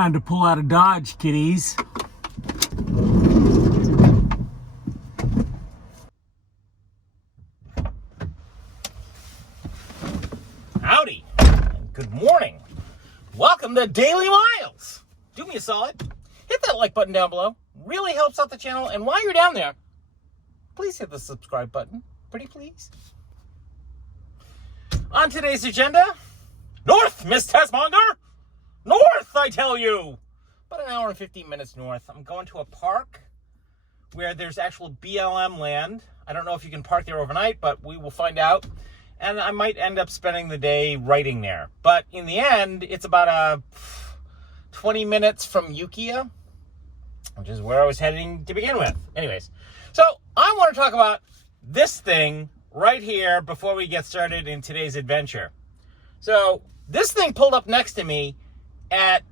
Time to pull out of Dodge, kiddies. Howdy, and good morning. Welcome to Daily Miles. Do me a solid. Hit that like button down below. Really helps out the channel. And while you're down there, please hit the subscribe button. Pretty please. On today's agenda, north, Miss Tessmonger. North, I tell you. About an hour and 15 minutes north. I'm going to a park where there's actual BLM land. I don't know if you can park there overnight, but we will find out. And I might end up spending the day writing there. But in the end, it's about 20 minutes from Ukiah, which is where I was heading to begin with. Anyways, so I want to talk about this thing right here before we get started in today's adventure. So this thing pulled up next to me at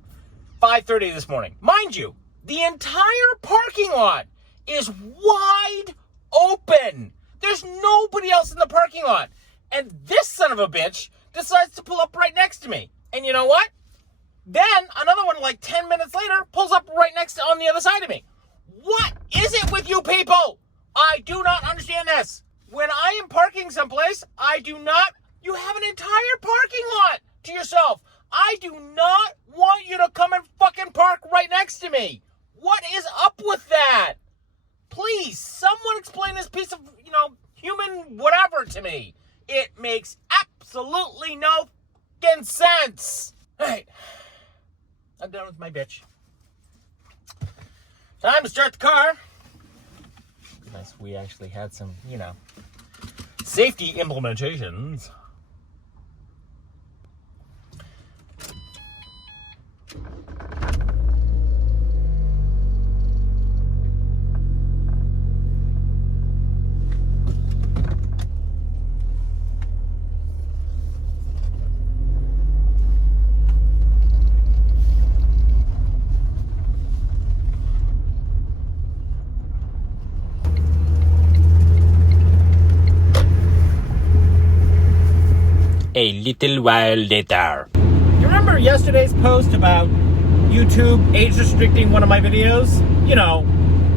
5:30 this morning. Mind you, the entire parking lot is wide open. There's nobody else in the parking lot. And this son of a bitch decides to pull up right next to me. And you know what? Then another one like 10 minutes later pulls up right next to on the other side of me. What is it with you people? I do not understand this. When I am parking someplace, you have an entire parking lot to yourself. I do not want you to come and fucking park right next to me. What is up with that? Please, someone explain this piece of, human whatever to me. It makes absolutely no fucking sense. All right. I'm done with my bitch. Time to start the car. Nice, we actually had some, safety implementations. A little while later. You remember yesterday's post about YouTube age restricting one of my videos?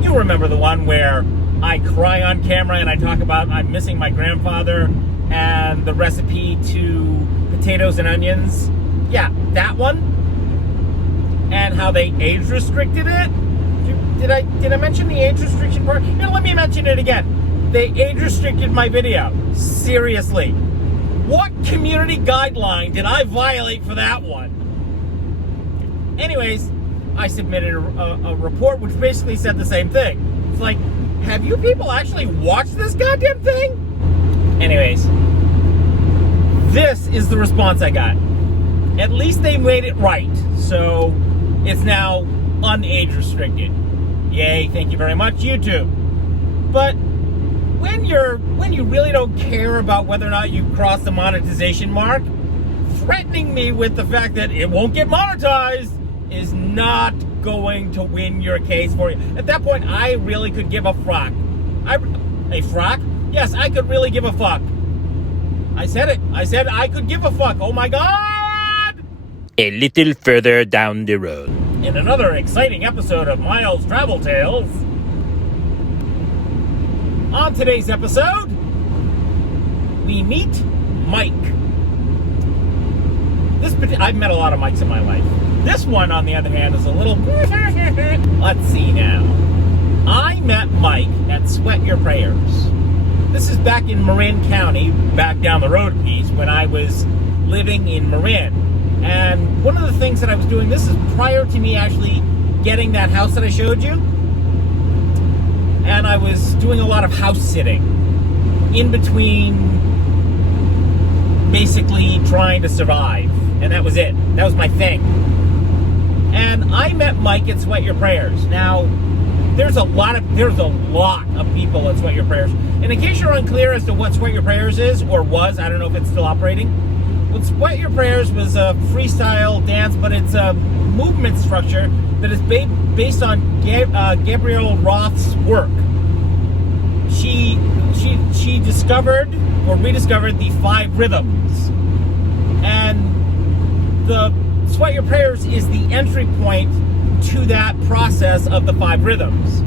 You remember the one where I cry on camera and I talk about I'm missing my grandfather and the recipe to potatoes and onions. Yeah, that one. And how they age restricted it. Did I mention the age restriction part? Let me mention it again. They age restricted my video. Seriously. What community guideline did I violate for that one? Anyways, I submitted a report which basically said the same thing. It's like, have you people actually watched this goddamn thing? Anyways, this is the response I got. At least they made it right. So it's now unage restricted. Yay, thank you very much, YouTube. But when you really don't care about whether or not you cross the monetization mark, threatening me with the fact that it won't get monetized is not going to win your case for you. At that point, I really could give a fuck. A fuck? Yes, I could really give a fuck. I said it. I said I could give a fuck. Oh my God! A little further down the road. In another exciting episode of Miles Travel Tales. On today's episode, we meet Mike. I've met a lot of Mikes in my life. This one, on the other hand, is a little... Let's see now. I met Mike at Sweat Your Prayers. This is back in Marin County, back down the road a piece, when I was living in Marin. And one of the things that I was doing, this is prior to me actually getting that house that I showed you. And I was doing a lot of house sitting in between basically trying to survive. And that was it. That was my thing. And I met Mike at Sweat Your Prayers. Now, there's a lot of people at Sweat Your Prayers. And in case you're unclear as to what Sweat Your Prayers is, or was, I don't know if it's still operating. Well, Sweat Your Prayers was a freestyle dance, but it's a movement structure that is based on Gabrielle Roth's work. She discovered or rediscovered the 5 rhythms, and the Sweat Your Prayers is the entry point to that process of the 5 rhythms.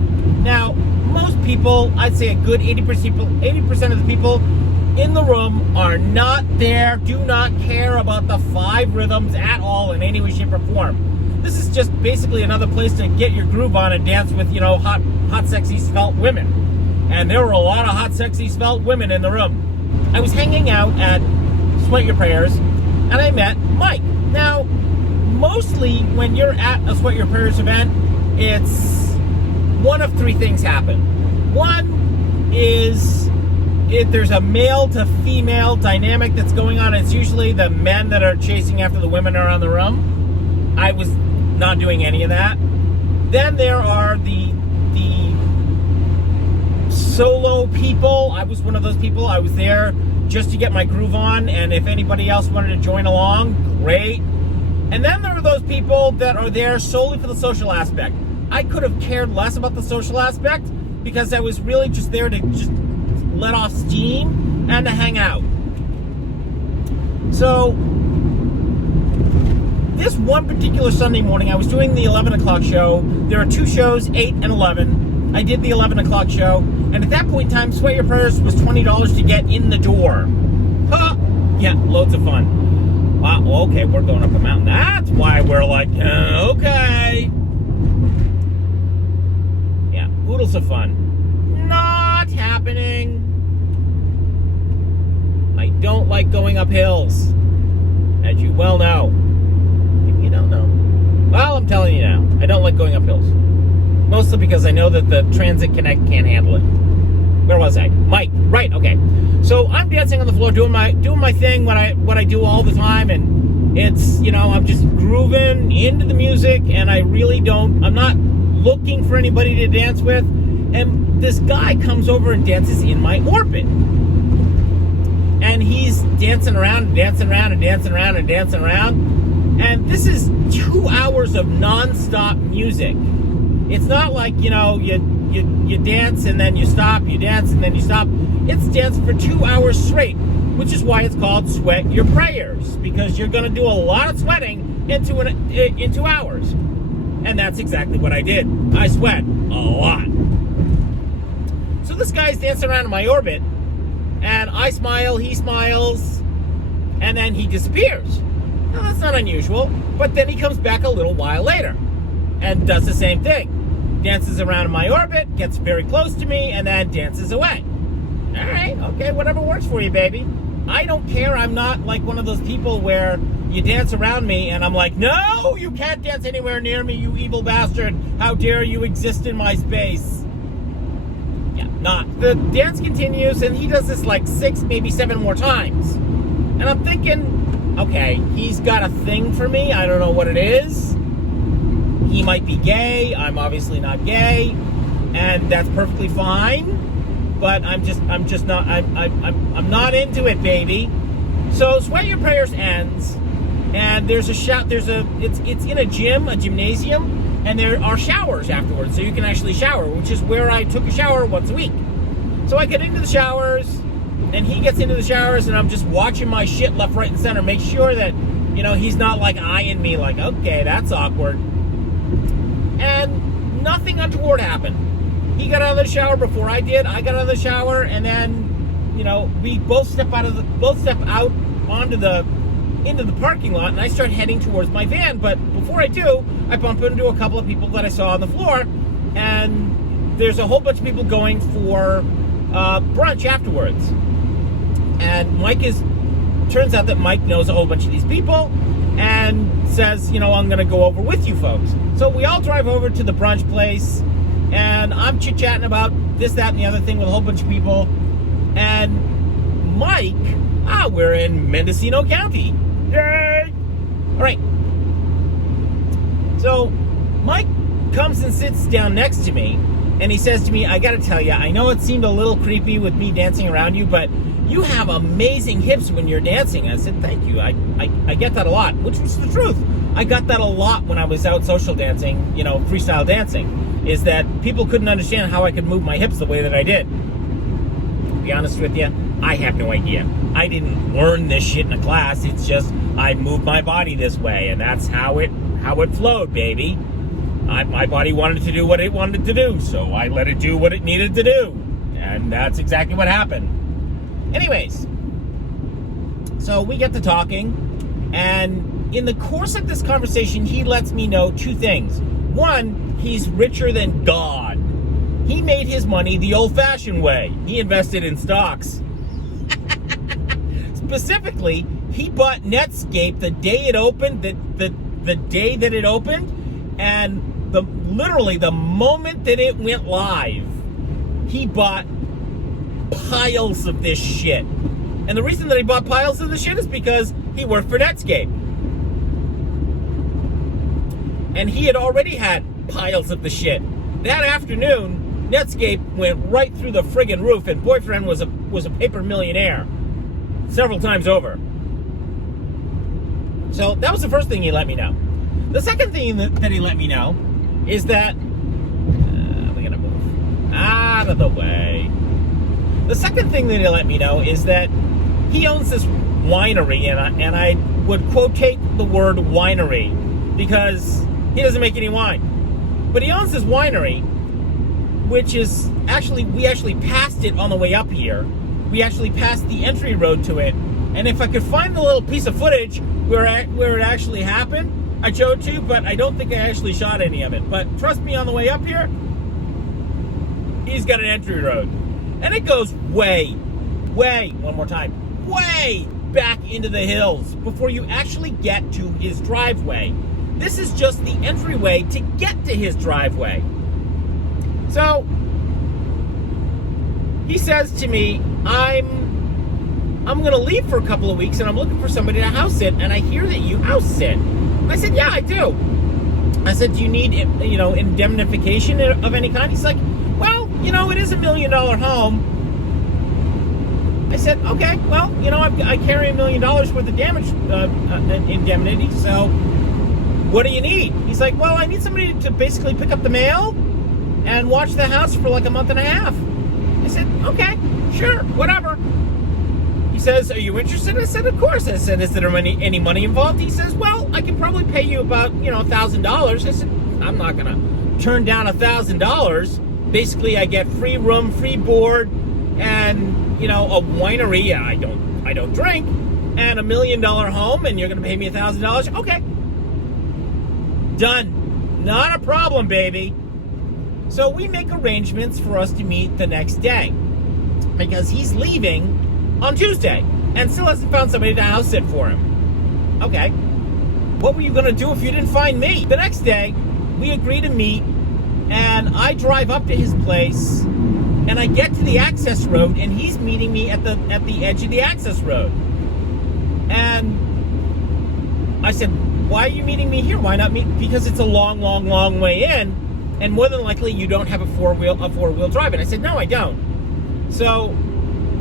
Now, most people, I'd say a good 80% of the people in the room are not there, do not care about the 5 rhythms at all in any way, shape, or form. This is just basically another place to get your groove on and dance with, hot, sexy, svelte women. And there were a lot of hot, sexy, svelte women in the room. I was hanging out at Sweat Your Prayers, and I met Mike. Now, mostly when you're at a Sweat Your Prayers event, it's one of 3 things happen. One is if there's a male to female dynamic that's going on. It's usually the men that are chasing after the women around the room. I was not doing any of that. Then there are the solo people. I was one of those people. I was there just to get my groove on, and if anybody else wanted to join along, great. And then there are those people that are there solely for the social aspect. I could have cared less about the social aspect because I was really just there to just let off steam and to hang out. So this one particular Sunday morning, I was doing the 11 o'clock show. There are 2 shows, 8 and 11. I did the 11 o'clock show, and at that point in time, Sweat Your Prayers was $20 to get in the door. Huh? Yeah, loads of fun. Wow, okay, we're going up a mountain. That's why we're like, okay. Yeah, oodles of fun. Not happening. I don't like going up hills, as you well know. If you don't know. Well, I'm telling you now, I don't like going up hills. Mostly because I know that the Transit Connect can't handle it. Where was I? Mike. Right, okay. So I'm dancing on the floor, doing my thing, what I do all the time, and it's, I'm just grooving into the music, and I'm not looking for anybody to dance with, and this guy comes over and dances in my orbit. And he's dancing around and dancing around and dancing around and dancing around. And this is 2 hours of non-stop music. It's not like, you dance and then you stop, you dance and then you stop. It's dance for 2 hours straight, which is why it's called Sweat Your Prayers, because you're going to do a lot of sweating in 2 hours. And that's exactly what I did. I sweat a lot. So this guy's dancing around in my orbit, and I smile, he smiles, and then he disappears. Now, that's not unusual, but then he comes back a little while later and does the same thing. Dances around in my orbit, gets very close to me, and then dances away. All right, okay, whatever works for you, baby. I don't care. I'm not like one of those people where you dance around me and I'm like, no, you can't dance anywhere near me, you evil bastard. How dare you exist in my space? Yeah, not. The dance continues, and he does this like 6, maybe 7 more times. And I'm thinking, okay, he's got a thing for me. I don't know what it is. He might be gay. I'm obviously not gay, and that's perfectly fine. But I'm not into it, baby. So Sweat Your Prayers ends, and it's in a gymnasium, and there are showers afterwards, so you can actually shower, which is where I took a shower once a week. So I get into the showers, and he gets into the showers, and I'm just watching my shit left, right, and center, make sure that, he's not like eyeing me like, okay, that's awkward. And nothing untoward happened. He got out of the shower before I did. I got out of the shower, and then, we both step out into the parking lot, and I start heading towards my van. But before I do, I bump into a couple of people that I saw on the floor, and there's a whole bunch of people going for brunch afterwards. And turns out that Mike knows a whole bunch of these people, and says, I'm going to go over with you folks. So we all drive over to the brunch place, and I'm chit-chatting about this, that, and the other thing with a whole bunch of people. And Mike, we're in Mendocino County. Yay! All right. So Mike comes and sits down next to me, and he says to me, I got to tell you, I know it seemed a little creepy with me dancing around you, but you have amazing hips when you're dancing. I said, thank you. I get that a lot, which is the truth. I got that a lot when I was out social dancing, freestyle dancing, is that people couldn't understand how I could move my hips the way that I did. To be honest with you, I have no idea. I didn't learn this shit in a class. It's just I moved my body this way, and that's how it flowed, baby. My body wanted to do what it wanted to do, so I let it do what it needed to do. And that's exactly what happened. Anyways, so we get to talking, and in the course of this conversation, he lets me know two things. One, he's richer than God. He made his money the old-fashioned way. He invested in stocks. Specifically, he bought Netscape the day it opened, the day that it opened, and literally the moment that it went live, he bought piles of this shit. And the reason that he bought piles of this shit is because he worked for Netscape. And he had already had piles of the shit. That afternoon, Netscape went right through the friggin' roof, and boyfriend was a paper millionaire several times over. So that was the first thing he let me know. The second thing that he let me know is that we're gonna move out of the way. The second thing that he let me know is that he owns this winery, and I would quotate the word winery because he doesn't make any wine. But he owns this winery, which is we actually passed it on the way up here. We actually passed the entry road to it. And if I could find the little piece of footage where it actually happened, I'd show it to you, but I don't think I actually shot any of it. But trust me, on the way up here, he's got an entry road. And it goes way, one more time, way back into the hills before you actually get to his driveway. This is just the entryway to get to his driveway. So he says to me, I'm going to leave for a couple of weeks, and I'm looking for somebody to house sit, and I hear that you house sit. I said, yeah, I do. I said, do you need, indemnification of any kind? He's like, well, it is $1 million home. I said, okay, well, I carry $1 million worth of damage indemnity, so what do you need? He's like, well, I need somebody to basically pick up the mail and watch the house for like a month and a half. I said, okay, sure, whatever. He says, are you interested? I said, of course. I said, is there any money involved? He says, well, I can probably pay you about, $1,000. I said, I'm not going to turn down $1,000. Basically, I get free room, free board, and, a winery. I don't drink, and $1 million home, and you're going to pay me $1,000. Okay. Done. Not a problem, baby. So we make arrangements for us to meet the next day because he's leaving on Tuesday and still hasn't found somebody to house sit for him. Okay. What were you going to do if you didn't find me? The next day, we agree to meet, and I drive up to his place, and I get to the access road, and he's meeting me at the edge of the access road. And I said, why are you meeting me here? Why not meet? Because it's a long way in. And more than likely, you don't have a four-wheel drive. And I said, no, I don't. So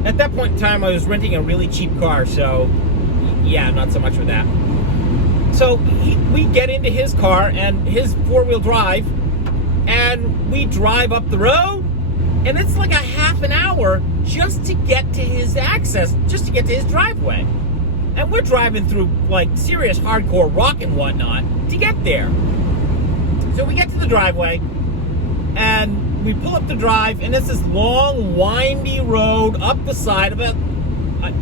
at that point in time, I was renting a really cheap car. So yeah, not so much for that. So we get into his car and his four-wheel drive, and we drive up the road. And it's like a half an hour just to get to his access, just to get to his driveway. And we're driving through like serious hardcore rock and whatnot to get there. So we get to the driveway, and we pull up the drive, and it's this long, windy road up the side of it.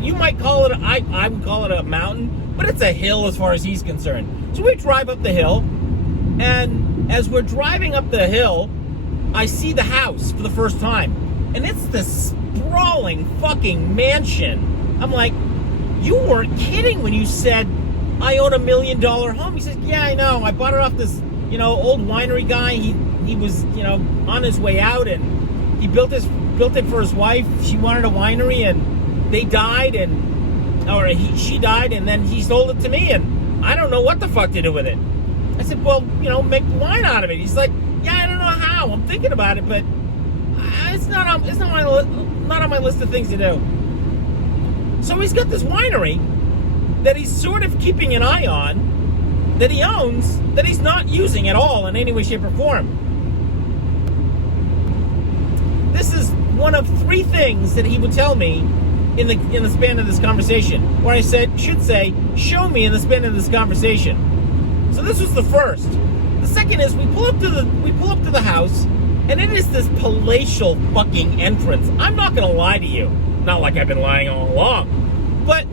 You might call it, I would call it a mountain, but it's a hill as far as he's concerned. So we drive up the hill, and as we're driving up the hill, I see the house for the first time. And it's this sprawling fucking mansion. I'm like, you weren't kidding when you said, I own $1 million home. He says, yeah, I know. I bought it off this old winery guy. He was, on his way out, and he built it for his wife. She wanted a winery, and they died, she died, and then he sold it to me, and I don't know what the fuck to do with it. I said, well, make wine out of it. He's like, yeah, I don't know how. I'm thinking about it, but it's not on my list of things to do. So he's got this winery that he's sort of keeping an eye on, that he owns, that he's not using at all in any way, shape, or form. This is one of 3 things that he would tell me in the span of this conversation. Or I should say, show me in the span of this conversation. So this was the first. The second is we pull up to the house, and it is this palatial fucking entrance. I'm not gonna lie to you. Not like I've been lying all along. But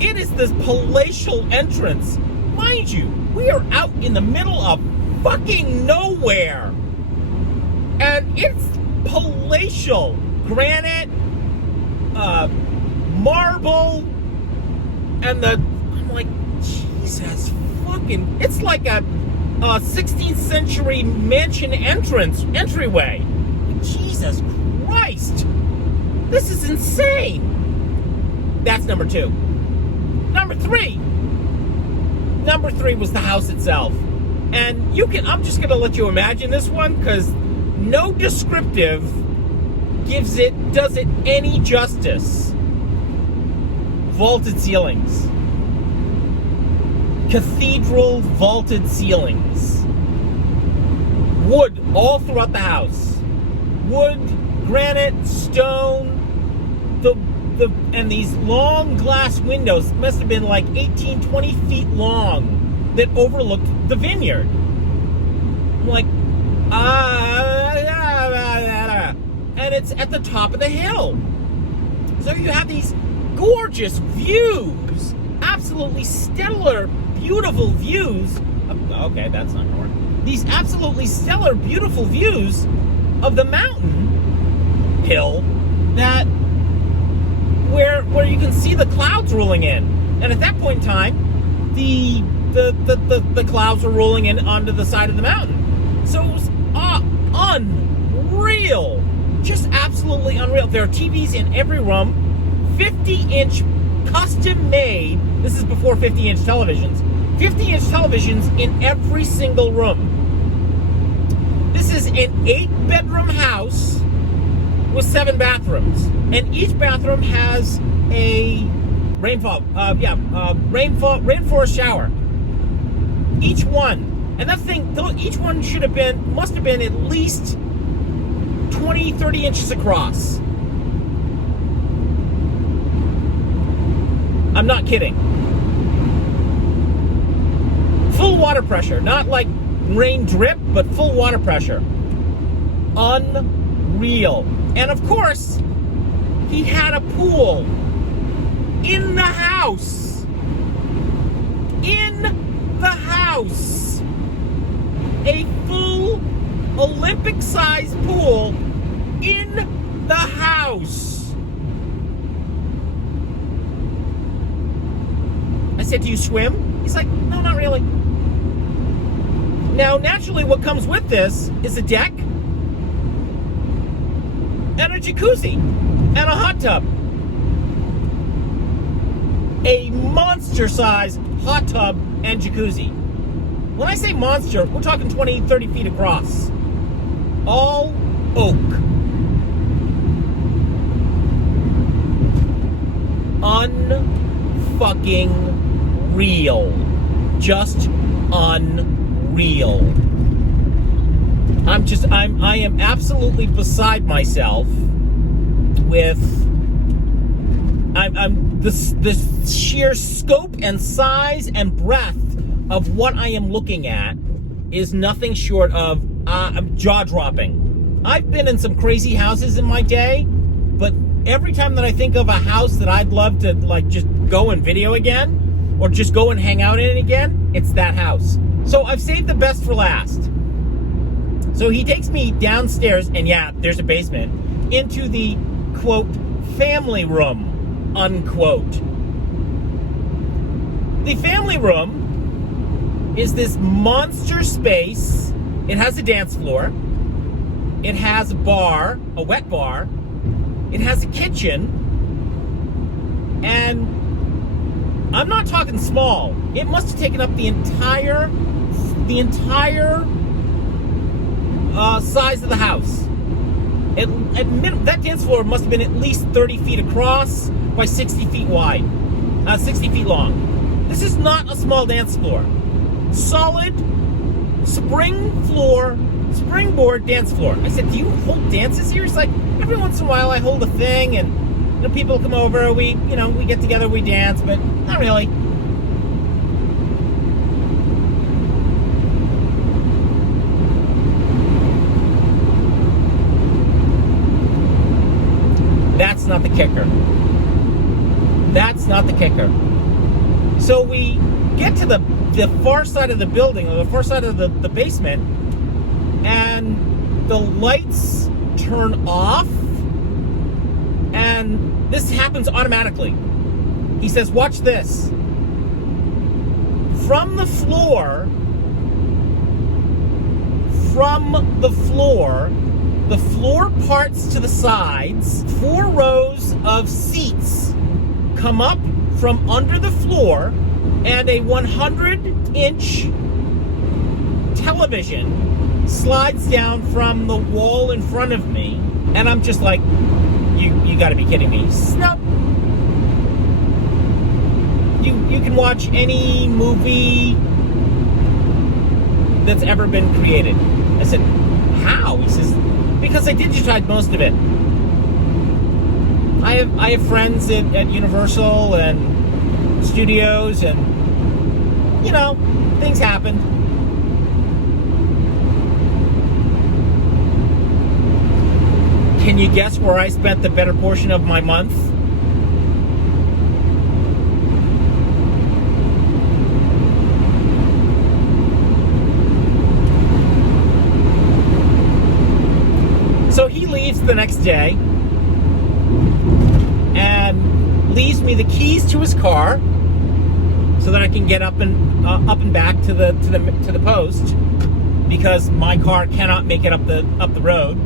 it is this palatial entrance. Mind you, we are out in the middle of fucking nowhere. And it's palatial. Granite, marble, and I'm like, Jesus fucking, it's like a 16th century mansion entryway. Jesus Christ. This is insane. That's number two. Number three was the house itself. And I'm just going to let you imagine this one, because no descriptive does it any justice. Vaulted ceilings. Cathedral vaulted ceilings. Wood all throughout the house. Wood, granite, stone, and these long glass windows must have been like 18, 20 feet long that overlooked the vineyard. I'm like, and it's at the top of the hill. So you have these gorgeous views, absolutely stellar, beautiful views. Okay, that's not gonna work. These absolutely stellar, beautiful views of the mountain hill that where you can see the clouds rolling in. And at that point in time, the clouds were rolling in onto the side of the mountain. So it was unreal. Just absolutely unreal. There are TVs in every room, 50-inch custom made. This is before 50-inch televisions. 50-inch televisions in every single room. This is an 8-bedroom house with 7 bathrooms, and each bathroom has a rainforest shower. Each one, and that thing, each one must have been at least 20, 30 inches across. I'm not kidding. Full water pressure, not like rain drip, but full water pressure. Unreal. And of course, he had a pool in the house. In the house. A full Olympic-sized pool in the house. I said, do you swim? He's like, no, not really. Now, naturally, what comes with this is a deck and a jacuzzi and a hot tub. A monster-sized hot tub and jacuzzi. When I say monster, we're talking 20, 30 feet across. All oak. Unfucking real. Just unreal. I am absolutely beside myself with the sheer scope and size and breadth of what I am looking at is nothing short of jaw-dropping. I've been in some crazy houses in my day, but every time that I think of a house that I'd love to like just go and video again, or just go and hang out in it again, it's that house. So I've saved the best for last. So he takes me downstairs, and yeah, there's a basement, into the, quote, family room, unquote. The family room is this monster space. It has a dance floor. It has a bar, a wet bar. It has a kitchen. And I'm not talking small. It must have taken up the entire size of the house. That dance floor must have been at least 30 feet across by 60 feet wide, 60 feet long. This is not a small dance floor. Solid spring floor Springboard dance floor. I said, do you hold dances here? He's like, every once in a while I hold a thing, and people come over, we get together, we dance, but not really. That's not the kicker. That's not the kicker. So we get to the far side of the building, or the far side of the basement, and the lights turn off, and this happens automatically. He says, watch this. From the floor, the floor parts to the sides, 4 rows of seats come up from under the floor, and a 100-inch television slides down from the wall in front of me, and I'm just like, you gotta be kidding me. Nope. You can watch any movie that's ever been created. I said, how? He says, because I digitized most of it. I have friends at Universal and studios, and things happen. Can you guess where I spent the better portion of my month? So he leaves the next day and leaves me the keys to his car so that I can get up and back to the post, because my car cannot make it up the road.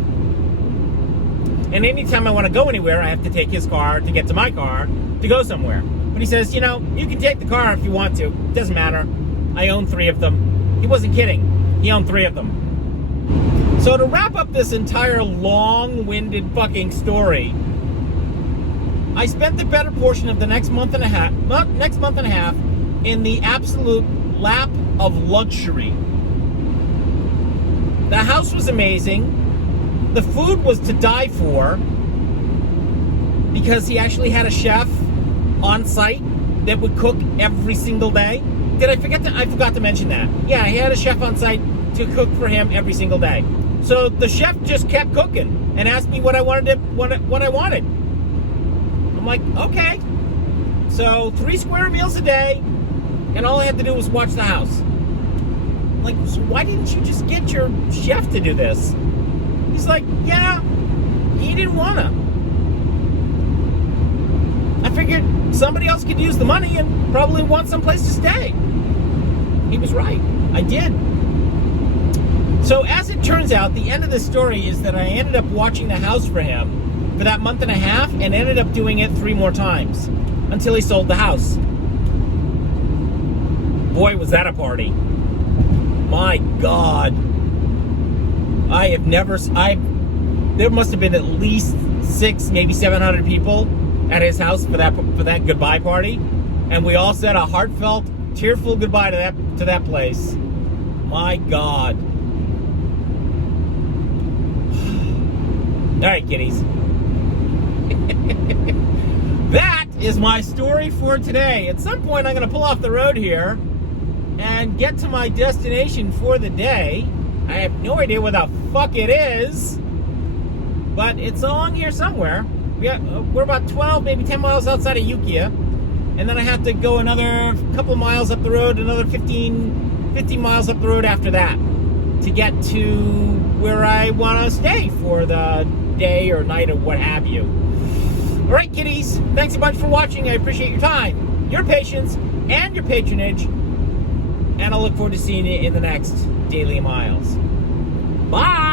And anytime I want to go anywhere, I have to take his car to get to my car to go somewhere. But he says, you can take the car if you want to. It doesn't matter. I own 3 of them. He wasn't kidding. He owned 3 of them. So to wrap up this entire long-winded fucking story, I spent the better portion of the next month and a half in the absolute lap of luxury. The house was amazing. The food was to die for, because he actually had a chef on site that would cook every single day. I forgot to mention that. Yeah, he had a chef on site to cook for him every single day. So the chef just kept cooking and asked me what I wanted. I'm like, okay. So 3 square meals a day, and all I had to do was watch the house. I'm like, so why didn't you just get your chef to do this? He's like, yeah, he didn't wanna. I figured somebody else could use the money and probably want someplace to stay. He was right. I did. So as it turns out, the end of the story is that I ended up watching the house for him for that month and a half, and ended up doing it 3 more times until he sold the house. Boy, was that a party. My God. There must have been at least 600, maybe 700 people at his house for that goodbye party, and we all said a heartfelt, tearful goodbye to that place. My God. All right, kiddies. That is my story for today. At some point, I'm going to pull off the road here and get to my destination for the day. I have no idea where the fuck it is, but it's along here somewhere. We're about 12, maybe 10 miles outside of Ukiah, and then I have to go another couple miles up the road, another 15 miles up the road after that to get to where I want to stay for the day or night or what have you. All right, kiddies, thanks a bunch for watching. I appreciate your time, your patience, and your patronage, and I look forward to seeing you in the next Daily Miles. Bye!